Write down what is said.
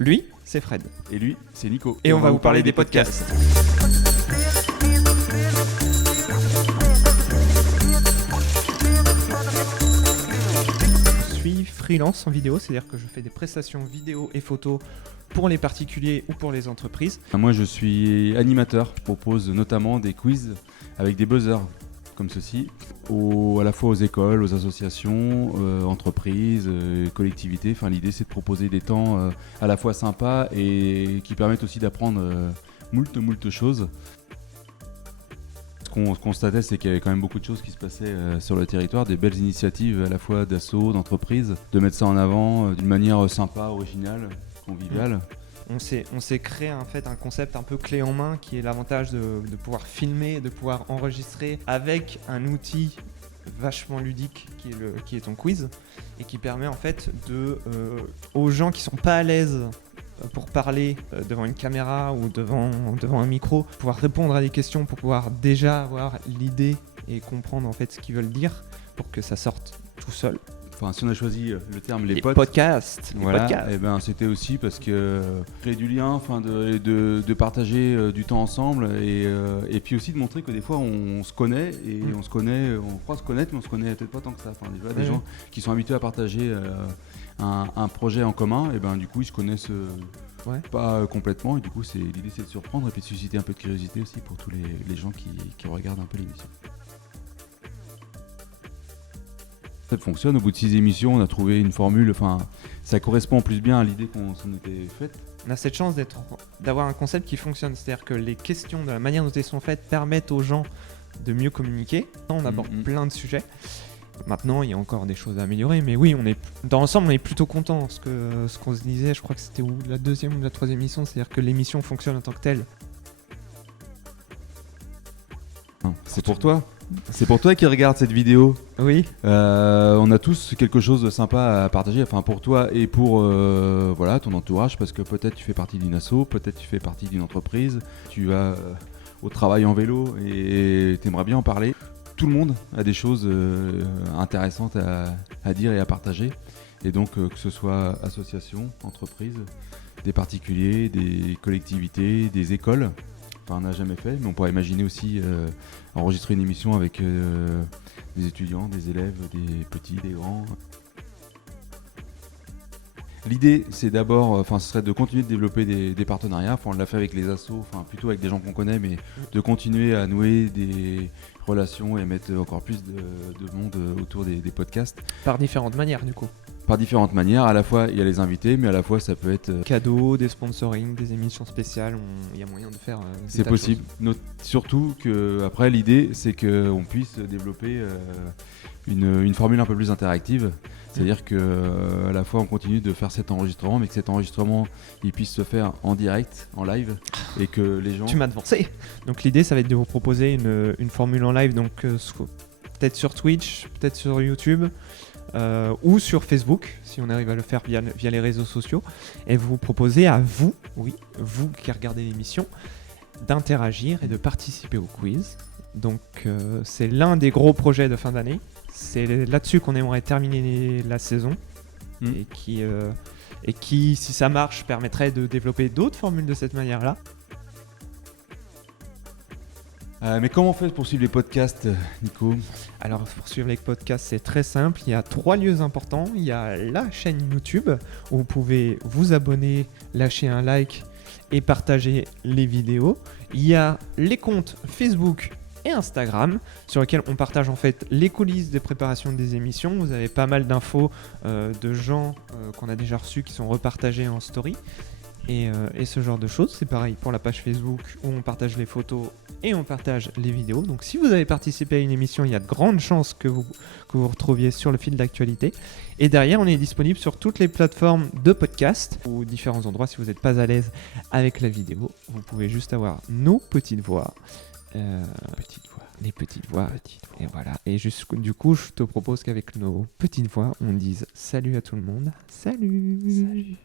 Lui, c'est Fred. Et lui, c'est Nico. Et on va vous parler des podcasts. Je suis freelance en vidéo, c'est-à-dire que je fais des prestations vidéo et photos pour les particuliers ou pour les entreprises. Moi, je suis animateur. Je propose notamment des quiz avec des buzzers comme ceci, à la fois aux écoles, aux associations, entreprises, collectivités. Enfin, l'idée, c'est de proposer des temps à la fois sympas et qui permettent aussi d'apprendre moult choses. Ce qu'on constatait, c'est qu'il y avait quand même beaucoup de choses qui se passaient sur le territoire, des belles initiatives à la fois d'assaut, d'entreprises, de mettre ça en avant d'une manière sympa, originale, conviviale. On s'est créé en fait un concept un peu clé en main qui est l'avantage de pouvoir filmer, de pouvoir enregistrer avec un outil vachement ludique qui est ton quiz et qui permet en fait aux gens qui sont pas à l'aise pour parler devant une caméra ou devant un micro, pouvoir répondre à des questions pour pouvoir déjà avoir l'idée et comprendre en fait ce qu'ils veulent dire pour que ça sorte tout seul. Enfin, si on a choisi le terme les podcasts, et ben c'était aussi parce que créer du lien, de partager du temps ensemble et puis aussi de montrer que des fois on se connaît et on croit se connaître, mais on se connaît peut-être pas tant que ça. Enfin, des gens qui sont habitués à partager un projet en commun, et ben du coup ils se connaissent pas complètement et du coup l'idée c'est de surprendre et puis de susciter un peu de curiosité aussi pour tous les gens qui regardent un peu l'émission. Ça fonctionne, au bout de 6 émissions on a trouvé une formule, ça correspond plus bien à l'idée qu'on s'en était faite. On a cette chance d'avoir un concept qui fonctionne, c'est-à-dire que les questions de la manière dont elles sont faites permettent aux gens de mieux communiquer. On aborde plein de sujets. Maintenant il y a encore des choses à améliorer, mais oui, dans l'ensemble on est plutôt content. Ce qu'on se disait, je crois que c'était la deuxième ou la troisième émission, c'est-à-dire que l'émission fonctionne en tant que telle. C'est pour toi. C'est pour toi qui regarde cette vidéo. Oui. On a tous quelque chose de sympa à partager, pour toi et pour ton entourage, parce que peut-être tu fais partie d'une asso, peut-être tu fais partie d'une entreprise, tu vas au travail en vélo et tu aimerais bien en parler. Tout le monde a des choses intéressantes à dire et à partager. Et donc que ce soit associations, entreprises, des particuliers, des collectivités, des écoles. On n'a jamais fait, mais on pourrait imaginer aussi enregistrer une émission avec des étudiants, des élèves, des petits, des grands. L'idée, c'est d'abord, ce serait de continuer de développer des partenariats. On l'a fait avec les assos, plutôt avec des gens qu'on connaît, mais de continuer à nouer des relations et mettre encore plus de monde autour des podcasts. Par différentes manières, du coup. Par différentes manières, à la fois il y a les invités, mais à la fois ça peut être cadeaux, des sponsoring, des émissions spéciales, il y a moyen de faire c'est possible. Surtout que après l'idée c'est qu'on puisse développer une formule un peu plus interactive, c'est-à-dire que à la fois on continue de faire cet enregistrement, mais que cet enregistrement il puisse se faire en direct, en live, et que les gens. Tu m'as devancé. Donc l'idée ça va être de vous proposer une formule en live, donc peut-être sur Twitch, peut-être sur YouTube. Ou sur Facebook, si on arrive à le faire via les réseaux sociaux, et vous proposer à vous qui regardez l'émission, d'interagir et de participer au quiz. Donc c'est l'un des gros projets de fin d'année. C'est là-dessus qu'on aimerait terminer la saison et qui, si ça marche, permettrait de développer d'autres formules de cette manière-là. Mais comment on fait pour suivre les podcasts, Nico ? Alors pour suivre les podcasts, c'est très simple. Il y a 3 lieux importants. Il y a la chaîne YouTube où vous pouvez vous abonner, lâcher un like et partager les vidéos. Il y a les comptes Facebook et Instagram sur lesquels on partage en fait les coulisses des préparations des émissions. Vous avez pas mal d'infos de gens qu'on a déjà reçus qui sont repartagés en story. Et ce genre de choses, c'est pareil pour la page Facebook où on partage les photos et on partage les vidéos. Donc si vous avez participé à une émission, il y a de grandes chances que vous retrouviez sur le fil d'actualité. Et derrière, on est disponible sur toutes les plateformes de podcast ou différents endroits. Si vous n'êtes pas à l'aise avec la vidéo, vous pouvez juste avoir nos petites voix. Les petites voix. Et voilà. Et du coup, je te propose qu'avec nos petites voix, on dise salut à tout le monde. Salut.